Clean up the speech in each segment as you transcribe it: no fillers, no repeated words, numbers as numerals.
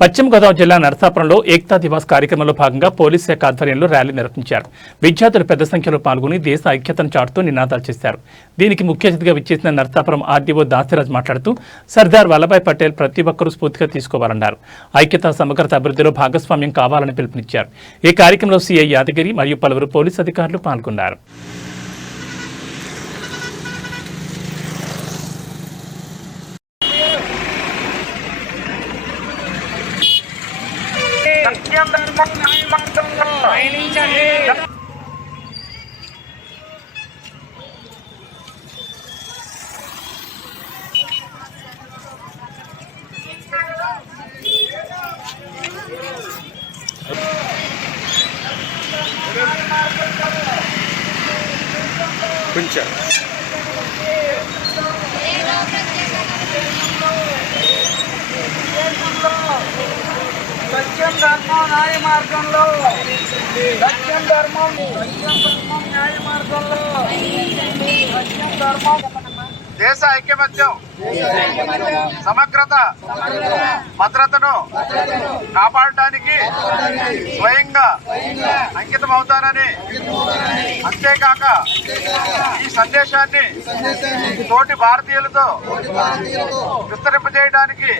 పశ్చిమ గోదావరి జిల్లా నరసాపురంలో ఏక్తా దివాస్ కార్యక్రమంలో భాగంగా పోలీస్ శాఖ ఆధ్వర్యంలో ర్యాలీ నిర్వహించారు. విద్యార్థులు పెద్ద సంఖ్యలో పాల్గొని దేశ ఐక్యతను చాటుతూ నినాదాలు చేశారు. దీనికి ముఖ్య అతిథిగా విచ్చేసిన నరసాపురం ఆర్డీఓ దాసిరాజ్ మాట్లాడుతూ సర్దార్ వల్లభాయ్ పటేల్ ప్రతి ఒక్కరూ స్ఫూర్తిగా తీసుకోవాలన్నారు. ఐక్యత సమగ్రత అభివృద్ధిలో భాగస్వామ్యం కావాలని పిలుపునిచ్చారు. ఈ కార్యక్రమంలో సిఐ యాదగిరి మరియు పలువురు పోలీసు అధికారులు పాల్గొన్నారు. కొంచెం సత్యం ధర్మం న్యాయ మార్గంలో సత్యం ధర్మం న్యాయ మార్గంలో సత్యం ధర్మం దేశ ఐక్యమత్యం సమగ్రత భద్రతను కాపాడటానికి స్వయంగా అంకితం అవుతానని, అంతేకాక ఈ సందేశాన్ని తోటి భారతీయులతో విస్తరింపజేయడానికి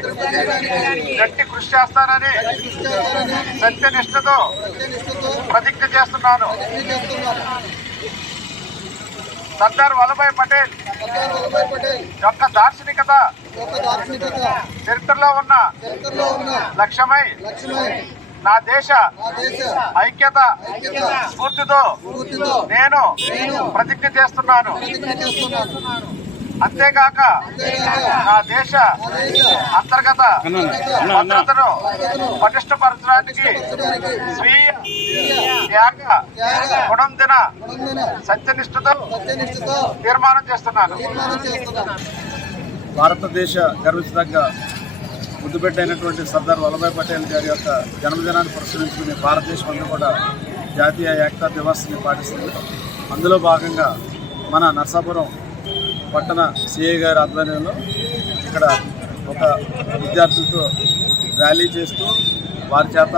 గట్టి కృషి చేస్తానని సత్యనిష్టతో ప్రతిజ్ఞ చేస్తున్నాను. సర్దార్ వల్లభాయ్ పటేల్ యొక్క దార్శనికత చరిత్రలో ఉన్న లక్ష్యమై నా దేశ ఐక్యత స్ఫూర్తితో నేను ప్రతిజ్ఞ చేస్తున్నాను. అంతేకాక నా దేశ అంతర్గత భద్రతను పటిష్టపరచడానికి స్వీయ త్యాగ గుణందిన సత్యనిష్టతో తీర్మానం చేస్తున్నాను. భారతదేశ గర్వించదగ్గ ముద్దుబిడ్డైనటువంటి సర్దార్ వల్లభాయ్ పటేల్ గారి యొక్క జన్మదినాన్ని పురస్కరించుకుని భారతదేశం అంతా కూడా జాతీయ ఏకతా దివాస్ని పాటిస్తుంది. అందులో భాగంగా మన నరసాపురం పట్టణ సిఐ గారి ఆధ్వర్యంలో ఇక్కడ ఒక విద్యార్థులతో ర్యాలీ చేస్తూ వారి చేత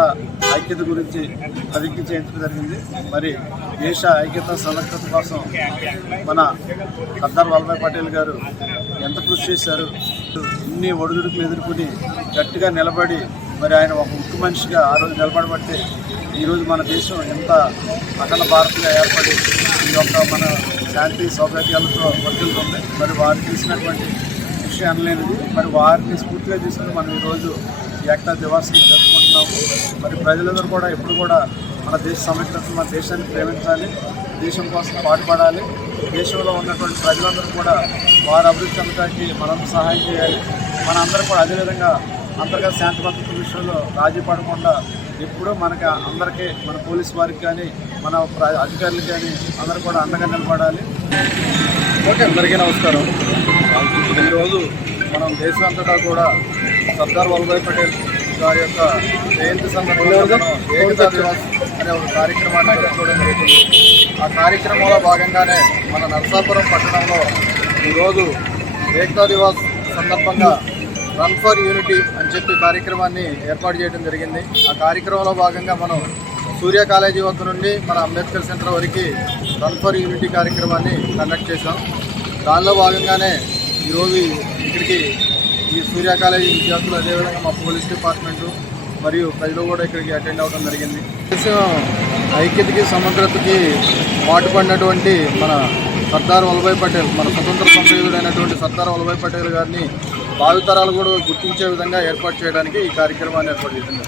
ఐక్యత గురించి ప్రతిజ్ఞ చేయించడం జరిగింది. మరి దేశ ఐక్యత సమగ్రత కోసం మన సర్దార్ వల్లభాయ్ పటేల్ గారు ఎంత కృషి చేశారు, ఇన్ని ఒడిదుడుకులు ఎదుర్కొని గట్టిగా నిలబడి మరి ఆయన ఒక ముఖ్య మనిషిగా ఆ రోజు నిలబడబట్టి ఈరోజు మన దేశం ఎంత అఖండ భారత్గా ఏర్పడి ఈ యొక్క మన శాంతి సౌకర్యాలతో వర్తిల్తుంది. మరి వారు చేసినటువంటి కృషి అనలేనిది. మరి వారిని స్ఫూర్తిగా తీసుకుని మనం ఈరోజు ఏకతా దివాస్ని జరుపుకుంటున్నాము. మరి ప్రజలందరూ కూడా ఎప్పుడు కూడా మన దేశ సమగ్రతను, మన దేశాన్ని ప్రేమించాలి, దేశం కోసం పాటుపడాలి. దేశంలో ఉన్నటువంటి ప్రజలందరూ కూడా వారి అభివృద్ధి చెందడానికి మనందరూ సహాయం చేయాలి. మన అందరూ కూడా అదేవిధంగా అంతర్గత శాంతి భద్రతల విషయంలో రాజీ పడకుండా ఎప్పుడూ మనకి అందరికీ, మన పోలీసు వారికి కానీ మన అధికారులకు కానీ అందరూ కూడా అండగా నిలబడాలి. ఓకే, అందరికీ నమస్కారం. ఈరోజు మనం దేశం అంతటా కూడా సర్దార్ వల్లభాయ్ పటేల్ గారి యొక్క జయంతి సందర్భంగా ఏకతా దివాస్ అనే ఒక కార్యక్రమాన్ని జరుపుకోవడం జరుగుతుంది. ఆ కార్యక్రమంలో భాగంగానే మన నరసాపురం పట్టణంలో ఈరోజు ఏకతా దివాస్ సందర్భంగా రన్ ఫర్ యూనిటీ అని చెప్పి కార్యక్రమాన్ని ఏర్పాటు చేయడం జరిగింది. ఆ కార్యక్రమంలో భాగంగా మనం సూర్య కాలేజీ వద్ద నుండి మన అంబేద్కర్ సెంటర్ వరకు రన్ ఫర్ యూనిటీ కార్యక్రమాన్ని కండక్ట్ చేశాం. దానిలో భాగంగానే ఈరోజు ఇక్కడికి ఈ సూర్య కాలేజీ విద్యార్థులు, అదేవిధంగా మా పోలీస్ డిపార్ట్మెంటు మరియు ప్రజలు కూడా ఇక్కడికి అటెండ్ అవ్వడం జరిగింది. దేశం ఐక్యతకి సమగ్రతకి పాటుపడినటువంటి మన సర్దార్ వల్లభాయ్ పటేల్, మన స్వతంత్ర సంప్రదాయుడైనటువంటి సర్దార్ వల్లభాయ్ పటేల్ గారిని భావితరాలు కూడా గుర్తించే విధంగా ఏర్పాటు చేయడానికి ఈ కార్యక్రమాన్ని ఏర్పాటు చేసింది.